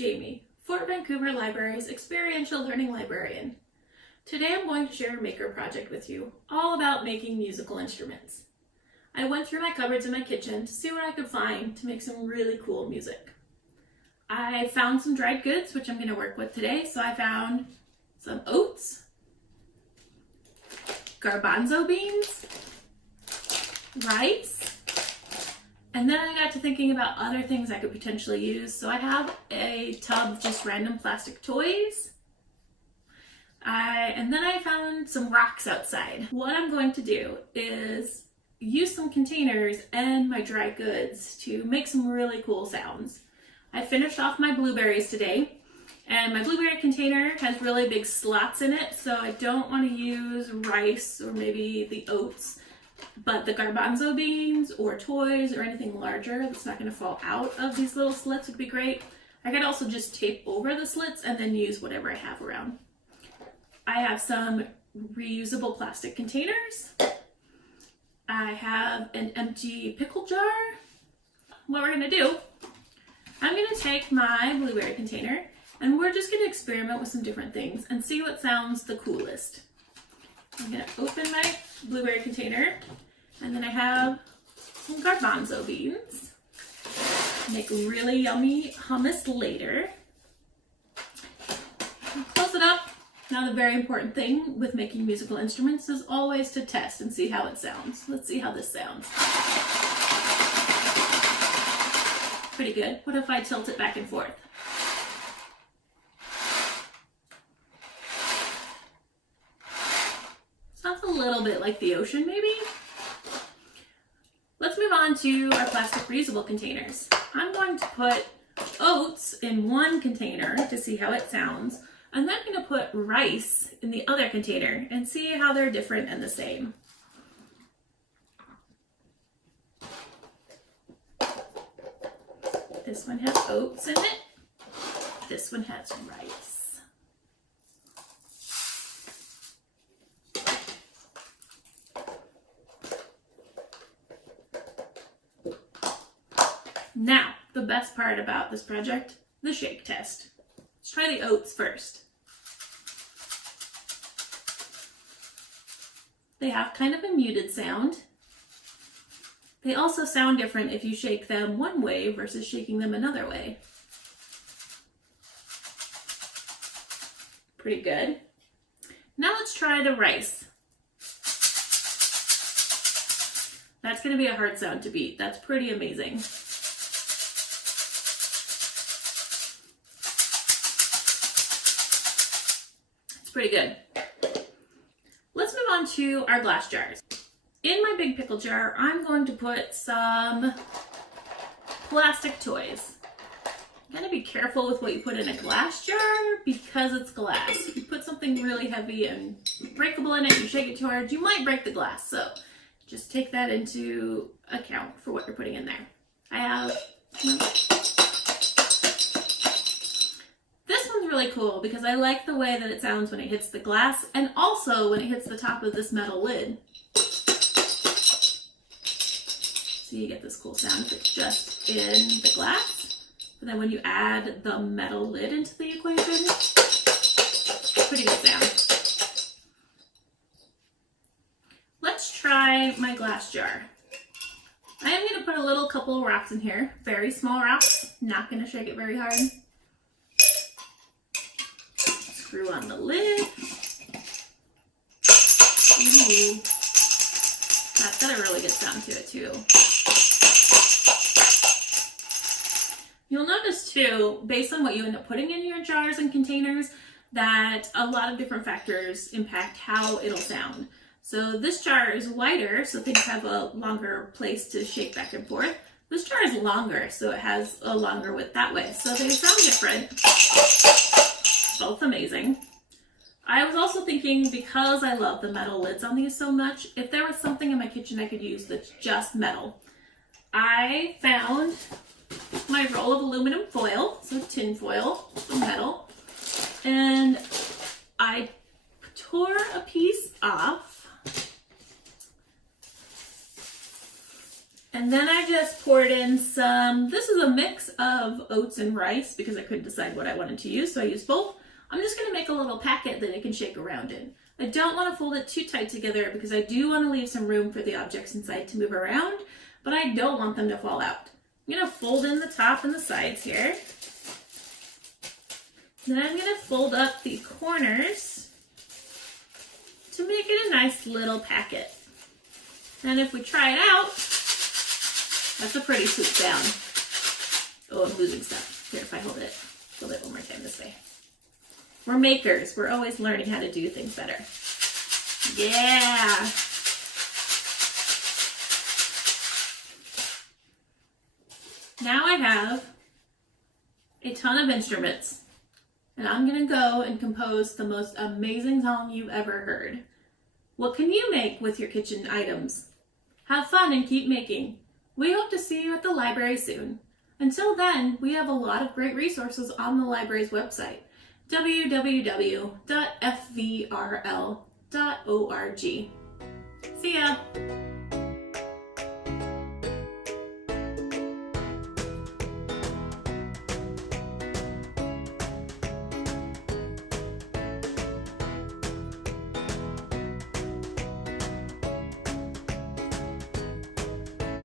Jamie, Fort Vancouver Library's experiential learning librarian. Today I'm going to share a maker project with you, all about making musical instruments. I went through my cupboards in my kitchen to see what I could find to make some really cool music. I found some dried goods, which I'm going to work with today. So I found some oats, garbanzo beans, rice, and then I got to thinking about other things I could potentially use. So I have a tub of just random plastic toys. And then I found some rocks outside. What I'm going to do is use some containers and my dry goods to make some really cool sounds. I finished off my blueberries today, and my blueberry container has really big slots in it, so I don't want to use rice or maybe the oats, but the garbanzo beans or toys or anything larger that's not going to fall out of these little slits would be great. I could also just tape over the slits and then use whatever I have around. I have some reusable plastic containers. I have an empty pickle jar. What we're going to do, I'm going to take my blueberry container and we're just going to experiment with some different things and see what sounds the coolest. I'm going to open my blueberry container, and then I have some garbanzo beans. Make really yummy hummus later. Close it up. Now the very important thing with making musical instruments is always to test and see how it sounds. Let's see how this sounds. Pretty good. What if I tilt it back and forth? Sounds a little bit like the ocean, maybe? Let's move on to our plastic reusable containers. I'm going to put oats in one container to see how it sounds, and then I'm going to put rice in the other container and see how they're different and the same. This one has oats in it. This one has rice. Now, the best part about this project, the shake test. Let's try the oats first. They have kind of a muted sound. They also sound different if you shake them one way versus shaking them another way. Pretty good. Now let's try the rice. That's going to be a hard sound to beat. That's pretty amazing. It's pretty good. Let's move on to our glass jars. In my big pickle jar, I'm going to put some plastic toys. You gotta be careful with what you put in a glass jar because it's glass. If you put something really heavy and breakable in it, you shake it too hard, you might break the glass. So just take that into account for what you're putting in there. I have this one's really cool because I like the way that it sounds when it hits the glass and also when it hits the top of this metal lid. So you get this cool sound if it's just in the glass. But then when you add the metal lid into the equation, pretty good sound. Let's try my glass jar. I am going to put a little couple rocks in here, very small rocks, not going to shake it very hard. Screw on the lid. Ooh, that's got a really good sound to it too. You'll notice too, based on what you end up putting in your jars and containers, that a lot of different factors impact how it'll sound. So this jar is wider, so things have a longer place to shake back and forth. This jar is longer, so it has a longer width that way. So they sound different. Both amazing. I was also thinking, because I love the metal lids on these so much, if there was something in my kitchen I could use that's just metal. I found my roll of aluminum foil, so tin foil, metal, and I tore a piece off And then I just poured in this is a mix of oats and rice because I couldn't decide what I wanted to use, so I used both. I'm just gonna make a little packet that I can shake around in. I don't wanna fold it too tight together because I do wanna leave some room for the objects inside to move around, but I don't want them to fall out. I'm gonna fold in the top and the sides here. Then I'm gonna fold up the corners to make it a nice little packet. And if we try it out, that's a pretty swoop down. Oh, I'm losing stuff. Here, if I hold it one more time this way. We're makers. We're always learning how to do things better. Yeah. Now I have a ton of instruments, and I'm gonna go and compose the most amazing song you've ever heard. What can you make with your kitchen items? Have fun and keep making. We hope to see you at the library soon. Until then, we have a lot of great resources on the library's website, www.fvrl.org. See ya!